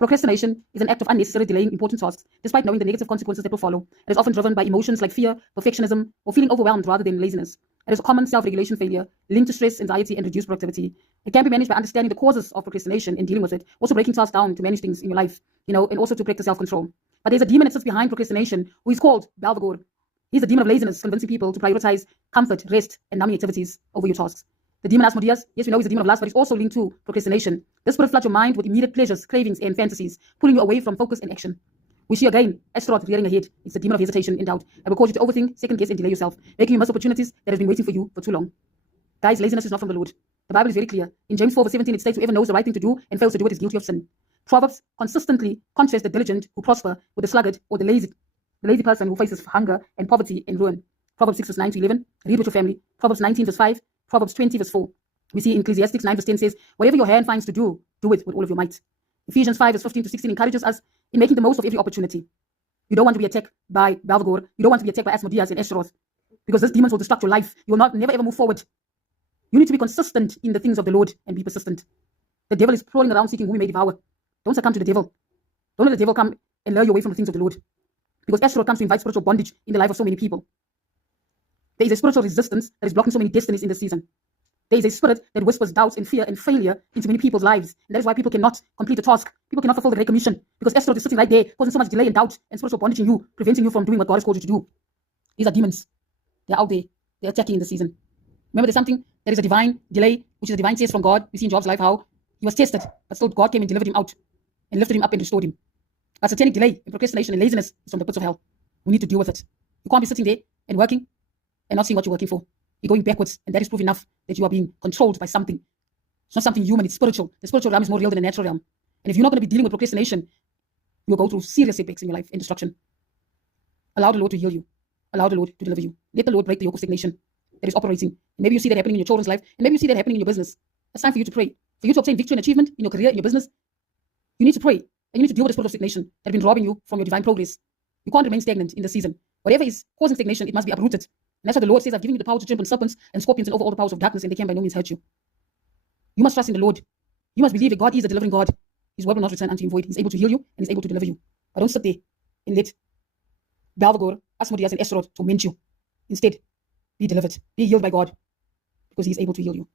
Procrastination is an act of unnecessary delaying important tasks, despite knowing the negative consequences that will follow. It is often driven by emotions like fear, perfectionism, or feeling overwhelmed rather than laziness. It is a common self-regulation failure linked to stress, anxiety, and reduced productivity. It can be managed by understanding the causes of procrastination and dealing with it, also breaking tasks down to manage things in your life, and also to practice self-control. But there's a demon that sits behind procrastination who is called Belphegor. He's the demon of laziness, convincing people to prioritize comfort, rest, and numbing activities over your tasks. The demon Asmodeus, yes, we know he's a demon of lust, but he's also linked to procrastination. This spirit floods your mind with immediate pleasures, cravings, and fantasies, pulling you away from focus and action. We see again Astaroth rearing ahead. It's the demon of hesitation and doubt, and will cause you to overthink, second guess, and delay yourself, making you miss opportunities that have been waiting for you for too long. Guys, laziness is not from the Lord. The Bible is very clear. In James 4:17, it states, whoever knows the right thing to do and fails to do it is guilty of sin. Proverbs consistently contrast the diligent who prosper with the sluggard or the lazy person who faces hunger and poverty and ruin. Proverbs 6:9-11. Read with your family. Proverbs 19:5. Proverbs 20:4. We see in Ecclesiastes 9:10 says, whatever your hand finds to do it with all of your might. Ephesians 5:15-16 encourages us in making the most of every opportunity. You don't want to be attacked by Belphegor. You don't want to be attacked by Asmodeus and Astaroth, because these demons will destruct your life. You will never ever move forward. You need to be consistent in the things of the Lord and be persistent. The devil is crawling around seeking whom he may devour. Don't succumb to the devil. Don't let the devil come and lure you away from the things of the Lord, because Astaroth comes to invite spiritual bondage in the life of so many people. There is a spiritual resistance that is blocking so many destinies in this season. There is a spirit that whispers doubts and fear and failure into many people's lives. And that is why people cannot complete a task. People cannot fulfill the Great Commission, because Astaroth is sitting right there, causing so much delay and doubt and spiritual bondage in you, preventing you from doing what God has called you to do. These are demons. They're out there. They're attacking in the season. Remember, there's something that is a divine delay, which is a divine test from God. We see in Job's life how he was tested, but still God came and delivered him out and lifted him up and restored him. But satanic delay and procrastination and laziness is from the pits of hell. We need to deal with it. You can't be sitting there and working and not seeing what you're working for. You're going backwards, and that is proof enough that you are being controlled by something. It's not something human, it's spiritual. The spiritual realm is more real than the natural realm. And if you're not going to be dealing with procrastination, you'll go through serious setbacks in your life and destruction. Allow the Lord to heal you. Allow the Lord to deliver you. Let the Lord break the yoke of stagnation that is operating. And maybe you see that happening in your children's life, and maybe you see that happening in your business. It's time for you to pray. For you to obtain victory and achievement in your career, in your business, you need to pray. And you need to deal with the spirit of stagnation that has been robbing you from your divine progress. You can't remain stagnant in the season. Whatever is causing stagnation, it must be uprooted. And that's what the Lord says, I've given you the power to trample on serpents and scorpions and over all the powers of darkness, and they can by no means hurt you. You must trust in the Lord. You must believe that God is a delivering God. His word will not return unto him void. He's able to heal you, and he's able to deliver you. But don't sit there and let Belphegor, Asmodeus, and Astaroth torment you. Instead, be delivered. Be healed by God, because he is able to heal you.